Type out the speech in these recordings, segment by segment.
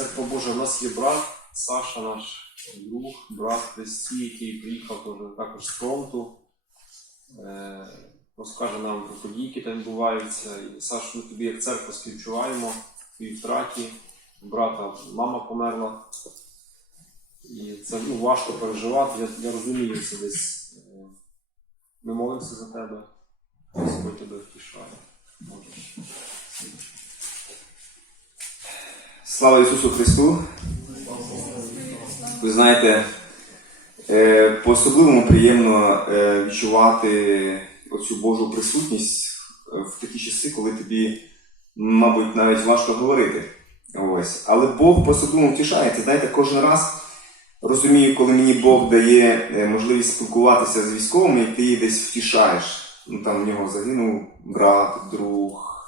Церква Божа, у нас є брат, Саша, наш друг, брат Христі, який приїхав також з фронту. Е, розкаже нам про події, які там відбуваються. І Саш, ми тобі як церква співчуваємо в твоїй втраті. Брата мама померла. І це ну, важко переживати. Я, я розумію це десь. Е, Ми молимося за тебе. Господь тебе втішає. Можеш. Слава Ісусу Христу! Ви знаєте, е, по-особливому приємно е, відчувати оцю Божу присутність в такі часи, коли тобі, мабуть, навіть важко говорити. Ось. Але Бог по-особливому втішається. Знаєте, кожен раз розумію, коли мені Бог дає е, можливість спілкуватися з військовими, і ти її десь втішаєш. Ну, там в нього загинув брат, друг,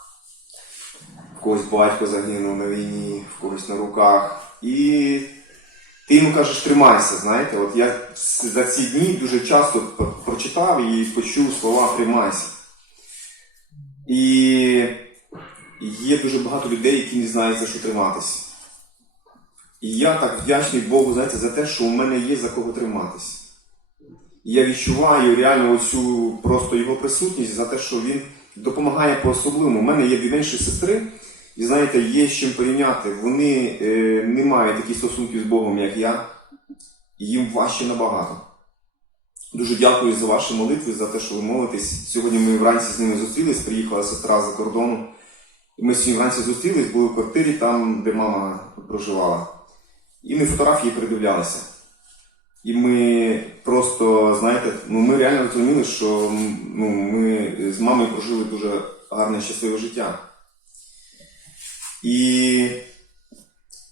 когось батько загинув на війні, в когось на руках. І ти йому кажеш, тримайся, знаєте. От я за ці дні дуже часто прочитав і почув слова тримайся. І є дуже багато людей, які не знають за що триматися. І я так вдячний Богу, знаєте, за те, що у мене є за кого триматися. І я відчуваю реально оцю просто його присутність за те, що він допомагає по-особливому. У мене є дві менші сестри, і знаєте, є з чим порівняти. Вони е, не мають таких стосунків з Богом, як я, і їм важче набагато. Дуже дякую за ваші молитви, за те, що ви молитесь. Сьогодні ми вранці з ними зустрілись, приїхала сестра за кордону. Ми сьогодні вранці зустрілись, були в квартирі, там, де мама проживала. І ми фотографії передивлялися. І ми просто, знаєте, ну ми реально розуміли, що ну, ми з мамою прожили дуже гарне щасливе життя. І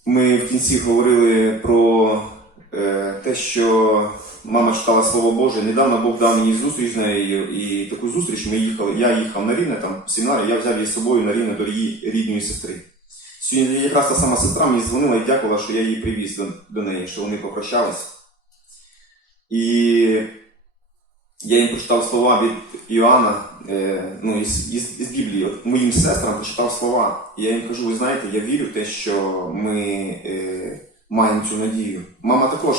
ми в кінці говорили про е, те, що мама читала Слово Боже. Недавно Бог дав мені зустріч з нею, і таку зустріч ми їхали. Я їхав на рівне там семінар, я взяв її з собою на рівне до її рідної сестри. Сьогодні якраз та сама сестра мені дзвонила і дякувала, що я її привіз до, до неї, що вони попрощались. І я їм прочитав слова від Іоанна, е, ну, із, із, із Біблії. От моїм сестрам прочитав слова. І я їм кажу, ви знаєте, я вірю в те, що ми е, маємо цю надію. Мама також,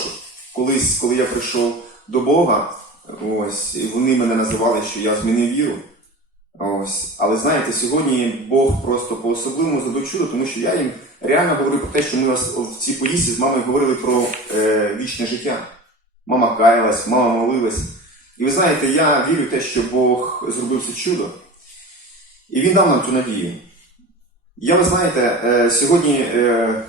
колись, коли я прийшов до Бога, ось, вони мене називали, що я змінив віру. Ось. Але знаєте, сьогодні Бог просто по-особливому зробив чудо, тому що я їм реально говорю про те, що ми в цій поїздці з мамою говорили про е, вічне життя. Мама каялась, мама молилась. І ви знаєте, я вірю в те, що Бог зробив це чудо. І Він дав нам цю надію. Я, ви знаєте, е, сьогодні, е,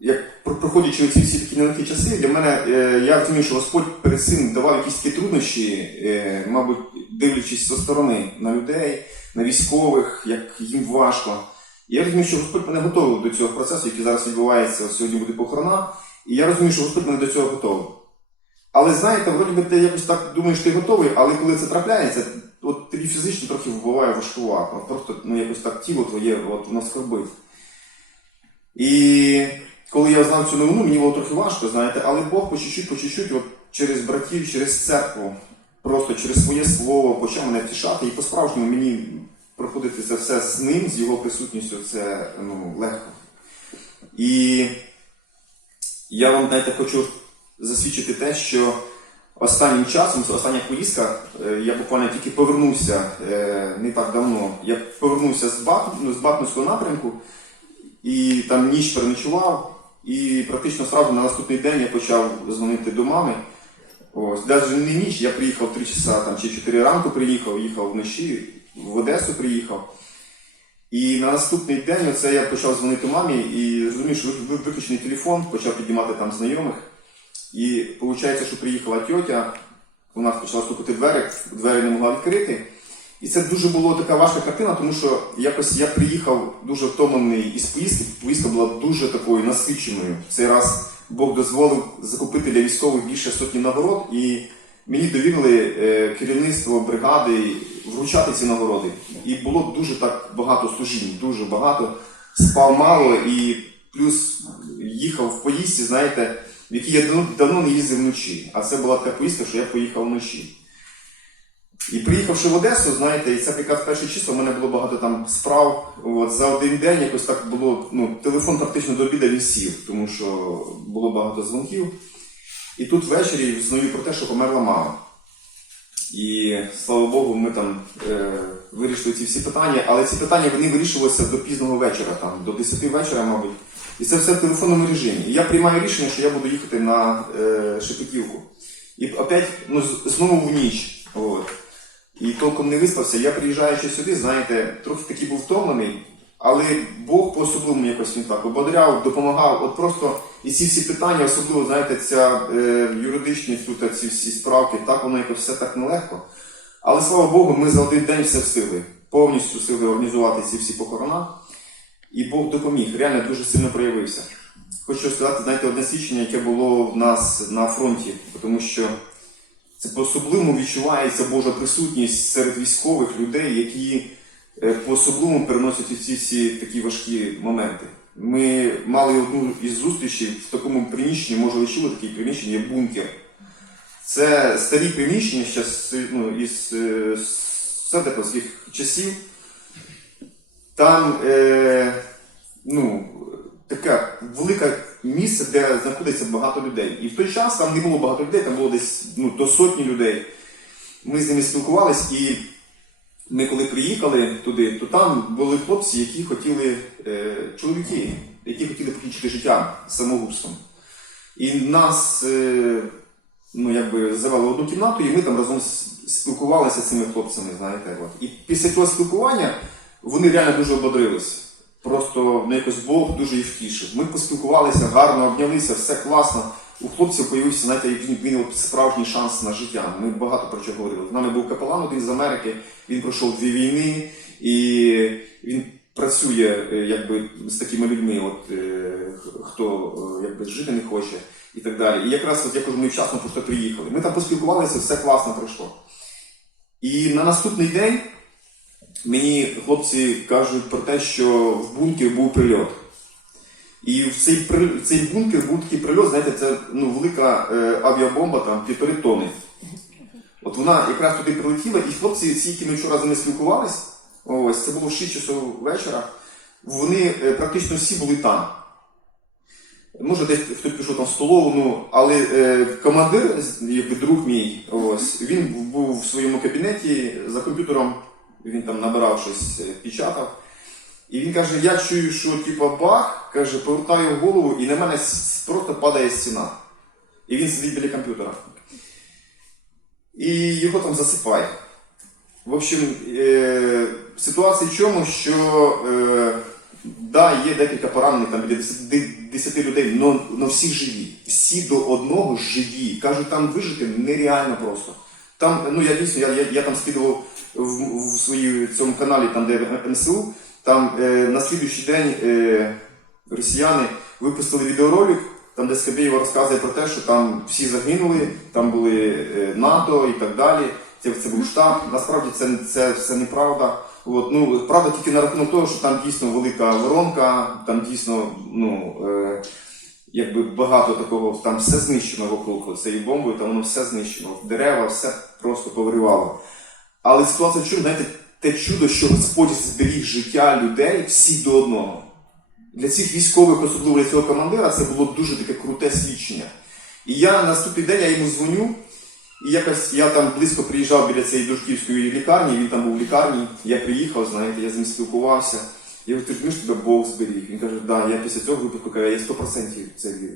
як проходячи ці всі такі нелегкі часи, для мене е, я розумію, що Господь перед цим давав якісь такі труднощі, мабуть, дивлячись зі сторони на людей, на військових, як їм важко. І я розумію, що Господь мене готовий до цього процесу, який зараз відбувається. Сьогодні буде похорона. І я розумію, що Господь мене до цього готовий. Але знаєте, вроді би ти якось так думаєш, ти готовий, але коли це трапляється, от тобі фізично трохи буває важкувато. Просто ну, якось так тіло твоє, от воно скорбить. І коли я знав цю новину, мені було трохи важко, знаєте, але Бог по чуть-чуть, по чуть-чуть, от через братів, через церкву, просто через своє слово почав мене втішати, і по-справжньому мені проходити це все з ним, з його присутністю, це ну, легко. І я вам знаєте, хочу засвідчити те, що останнім часом, це остання поїздка, е, я буквально тільки повернувся е, не так давно. Я повернувся з, Бат, ну, з Батманського напрямку і там ніч переночував. І практично одразу на наступний день я почав дзвонити до мами. Ось, навіть не ніч, я приїхав 3 часа там, чи 4 ранку приїхав, їхав вночі, в Одесу приїхав. І на наступний день оце я почав дзвонити мамі і розумів, що ви- ви- виключений телефон, почав піднімати там знайомих. І виходить, що приїхала тьотя, вона почала стукати двері, двері не могла відкрити. І це дуже була така важка картина, тому що якось я приїхав дуже втомлений із поїздки. Поїздка була дуже такою насиченою. В цей раз Бог дозволив закупити для військових більше сотні нагород, і мені довірили е, керівництво бригади вручати ці нагороди. І було дуже так багато служінь, дуже багато. Спав мало і плюс їхав в поїздці, знаєте, в якій я давно, не їздив вночі. А це була така поїздка, що я поїхав вночі. І приїхавши в Одесу, знаєте, і це якраз перше число, в мене було багато там справ. От, за один день якось так було, ну, телефон практично до обіду він сів, тому що було багато дзвонків. І тут ввечері знаю про те, що померла мама. І слава Богу, ми там е, вирішили ці всі питання, але ці питання вони вирішувалися до пізного вечора, там, до 10 вечора, мабуть. І це все в телефонному режимі. І я приймаю рішення, що я буду їхати на е, Шепетівку. І опять, ну, знову в ніч. От. І толком не виспався. Я приїжджаючи сюди, знаєте, трохи таки був втомлений, але Бог по-особливому якось він так ободряв, допомагав. От просто і ці всі питання, особливо, знаєте, ця е, юридичні тут ці всі справки, так воно якось все так нелегко. Але слава Богу, ми за один день все встигли. Повністю встигли організувати ці всі похорона. І Бог допоміг, реально дуже сильно проявився. Хочу сказати, знаєте, одне свідчення, яке було в нас на фронті, тому що це по-особливому відчувається Божа присутність серед військових людей, які е, по-особливому переносять ці всі такі важкі моменти. Ми мали одну із зустрічей в такому приміщенні, може ви чули таке приміщення, є бункер. Це старі приміщення щас, ну, із е, сердеповських часів. Там е, ну, таке велике місце, де знаходиться багато людей. І в той час там не було багато людей, там було десь ну, до сотні людей. Ми з ними спілкувались, і ми коли приїхали туди, то там були хлопці, які хотіли, е, чоловіки, які хотіли покінчити життя самогубством. І нас е, ну, якби завели в одну кімнату, і ми там разом спілкувалися з цими хлопцями, знаєте. От. І після цього спілкування вони реально дуже ободрились. Просто ну, якось Бог дуже їх втішив. Ми поспілкувалися, гарно обнялися, все класно. У хлопців появився, знаєте, він, він справжній шанс на життя. Ми багато про чого говорили. З нами був капелан один з Америки, він пройшов дві війни і він працює е, якби з такими людьми, от е, хто е, якби жити не хоче і так далі. І якраз от я ми вчасно просто приїхали. Ми там поспілкувалися, все класно пройшло. І на наступний день мені хлопці кажуть про те, що в бункер був прильот. І в цей, в цей бункер був такий прильот, знаєте, це ну, велика е, авіабомба, там півтори тони. От вона якраз туди прилетіла, і хлопці, ці, які ми вчора з ними спілкувались, ось це було 6 часов вечора, вони е, практично всі були там. Може, десь хтось пішов там в столову, ну, але е, командир, якби друг мій, ось, він був в своєму кабінеті за комп'ютером, він там набирав щось, е, печатав. І він каже: я чую, що типа бах, каже, повертаю голову, і на мене просто падає стіна. І він сидить біля комп'ютера. І його там засипає. В общем, е, ситуація в чому, що е, да, є декілька поранених, там біля 10, 10 людей, але всі живі. Всі до одного живі. Кажуть, там вижити нереально просто. Там, ну я дійсно, я, я, я там скидував в, в своїй цьому каналі, там де МСУ, там е, на слідуючий день е, росіяни випустили відеоролик, там де Скабєєва розказує про те, що там всі загинули, там були е, НАТО і так далі. Це, це був штаб. Насправді це, це все неправда. От, ну, правда тільки на рахунок того, що там дійсно велика воронка, там дійсно ну, е, якби багато такого, там все знищено вокруг цієї бомбою, там воно все знищено. Дерева, все просто повиривало. Але ситуація в знаєте, те чудо, що Господь зберіг життя людей всі до одного. Для цих військових, особливо для цього командира, це було дуже таке круте свідчення. І я на наступний день я йому дзвоню, і якось я там близько приїжджав біля цієї дружківської лікарні, він там був в лікарні, я приїхав, знаєте, я з ним спілкувався. Я говорю, ти ж тебе Бог зберіг. Він каже, да, я після цього випадку кажу, я 100% це вірю.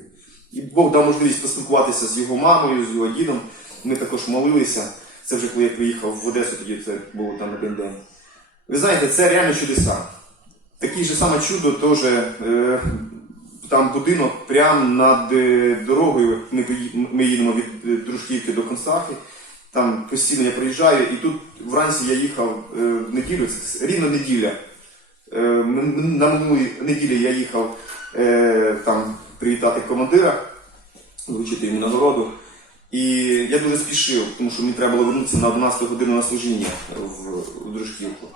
І Бог дав можливість поспілкуватися з його мамою, з його дідом. Ми також молилися. Це вже коли я приїхав в Одесу, тоді це було там один день. Ви знаєте, це реально чудеса. Таке ж саме чудо теж е, там будинок прямо над е, дорогою. Ми, ми їдемо від е, Дружківки до Констахи. Там постійно я приїжджаю, і тут вранці я їхав е, в неділю, це рівно неділя. Е, на минулій неділі я їхав е, там привітати командира, вручити йому нагороду. І я дуже спішив, тому що мені треба було вернутися на 11 годину на служіння в, Дружківку.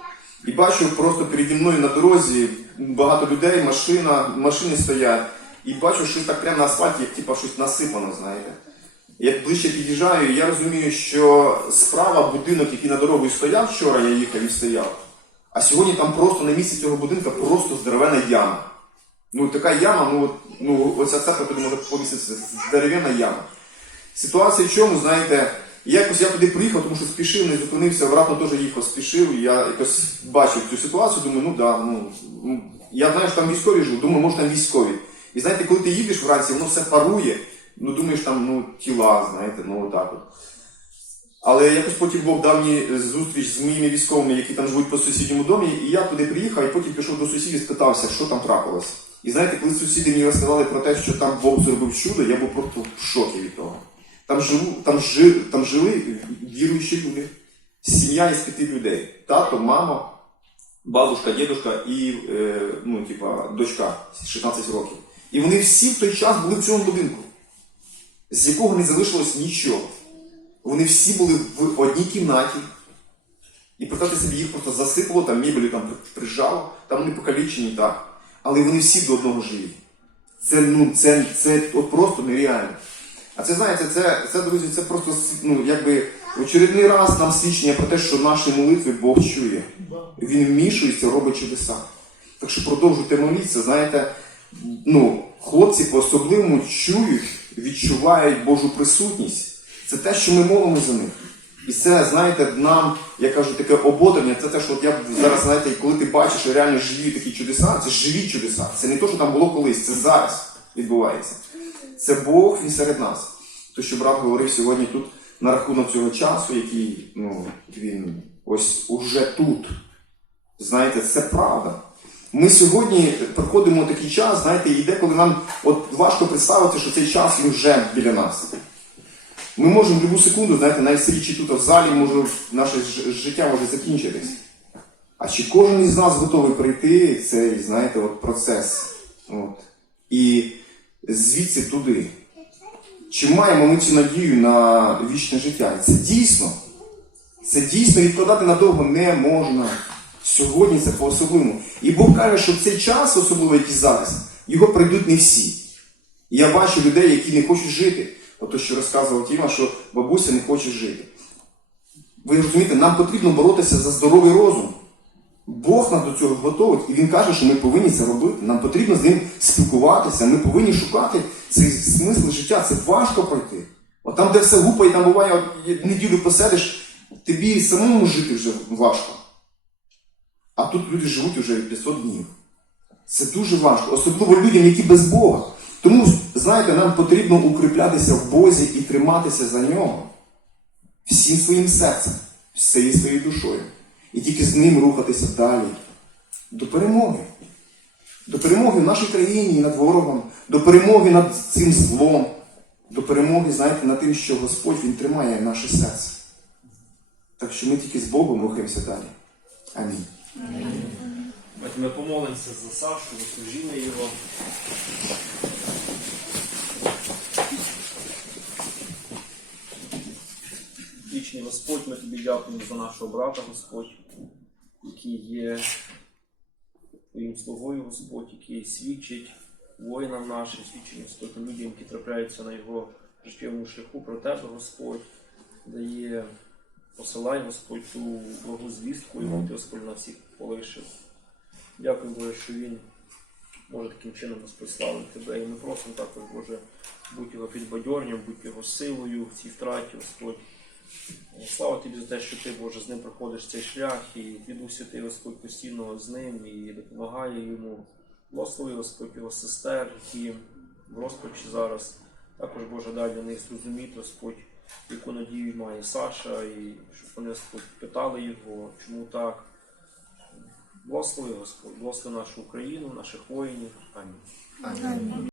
І бачу просто переді мною на дорозі багато людей, машина, машини стоять. І бачу, що так прямо на асфальті, як типа щось насипано, знаєте. Як ближче під'їжджаю, я розумію, що справа будинок, який на дорогою стояв вчора, я їхав і стояв. А сьогодні там просто на місці цього будинка просто здоровена яма. Ну, така яма, ну, ну оця церква, туди може повіситися, здоровенна яма. Ситуація в чому, знаєте, якось я туди приїхав, тому що спішив, не зупинився, обратно теж їхав, спішив. Я якось бачив цю ситуацію, думаю, ну да, ну, ну я знаю, що там військові живуть, думаю, може там військові. І знаєте, коли ти їдеш вранці, воно все парує, ну думаєш там ну, тіла, знаєте, ну отак от. Але якось потім Бог дав мені зустріч з моїми військовими, які там живуть по сусідньому домі, і я туди приїхав, і потім пішов до сусідів і спитався, що там трапилось. І знаєте, коли сусіди мені розказали про те, що там Бог зробив чудо, я був просто в шокі від того. Там, живу, там, жи, там жили віруючі люди, сім'я із п'яти людей. Тато, мама, бабушка, дідушка і е, ну, типа, дочка 16 років. І вони всі в той час були в цьому будинку, з якого не залишилось нічого. Вони всі були в одній кімнаті. І представте собі, їх просто засипало, там мебелю там прижало, там вони покалічені так. Але вони всі до одного живі. Це, ну, це, це от просто нереально. А це знаєте, це, це друзі, це просто ну, якби очередний раз нам свідчення про те, що наші молитви Бог чує. Він вмішується, робить чудеса. Так що продовжуйте молитися, знаєте, ну, хлопці по-особливому чують, відчувають Божу присутність. Це те, що ми молимо за них. І це, знаєте, нам, я кажу, таке ободрення, це те, що от я зараз, знаєте, коли ти бачиш реально живі такі чудеса, це живі чудеса. Це не те, що там було колись, це зараз відбувається. Це Бог, він серед нас. То, що брат говорив сьогодні тут на рахунок цього часу, який ну, він ось уже тут. Знаєте, це правда. Ми сьогодні проходимо такий час, знаєте, і деколи нам от важко представити, що цей час він вже біля нас. Ми можемо в будь-яку секунду, знаєте, навіть сидячи тут в залі, може, наше життя може закінчитись. А чи кожен із нас готовий пройти цей, знаєте, от процес? От. І звідси туди. Чи маємо ми цю надію на вічне життя? Це дійсно. Це дійсно відкладати надовго не можна. Сьогодні це по-особливому. І Бог каже, що цей час, особливо який зараз, його прийдуть не всі. Я бачу людей, які не хочуть жити. Ото, що розказував Тіма, що бабуся не хоче жити. Ви розумієте, нам потрібно боротися за здоровий розум. Бог нас до цього готовить, і Він каже, що ми повинні це робити. Нам потрібно з ним спілкуватися, ми повинні шукати цей смисл життя. Це важко пройти. От там, де все гупає, там буває, неділю посидиш, тобі самому жити вже важко. А тут люди живуть вже 500 днів. Це дуже важко, особливо людям, які без Бога. Тому, знаєте, нам потрібно укріплятися в Бозі і триматися за нього всім своїм серцем, всією своєю душою. І тільки з ним рухатися далі. До перемоги. До перемоги в нашій країні над ворогом, до перемоги над цим злом, до перемоги, знаєте, над тим, що Господь Він тримає наше серце. Так що ми тільки з Богом рухаємося далі. Амінь. Давайте ми помолимося за Сашу, за служіння його. Вічний Господь, ми тобі дякуємо за нашого брата, Господь, який є твоїм слугою, Господь, який свідчить воїнам нашим, свідчить Господь людям, які трапляються на його життєвому шляху про тебе, Господь, дає, посилай, Господь, ту благу звістку, і ти, Господь, на всіх полишив. Дякую, Боже, що він може таким чином прославити тебе. І ми просимо також, Боже, будь його підбадьорням, будь його силою в цій втраті, Господь. Слава тобі за те, що ти, Боже, з ним проходиш цей шлях, і ти Святий, Господь, постійно з ним і допомагає йому. Благослови, Господь, його сестер, які в розпачі зараз. Також, Боже, дай для них зрозуміти, Господь, яку надію має Саша, і щоб вони Господь, питали його, чому так. Благослови, Господь, благослови нашу Україну, наших воїнів. Амінь. Амінь.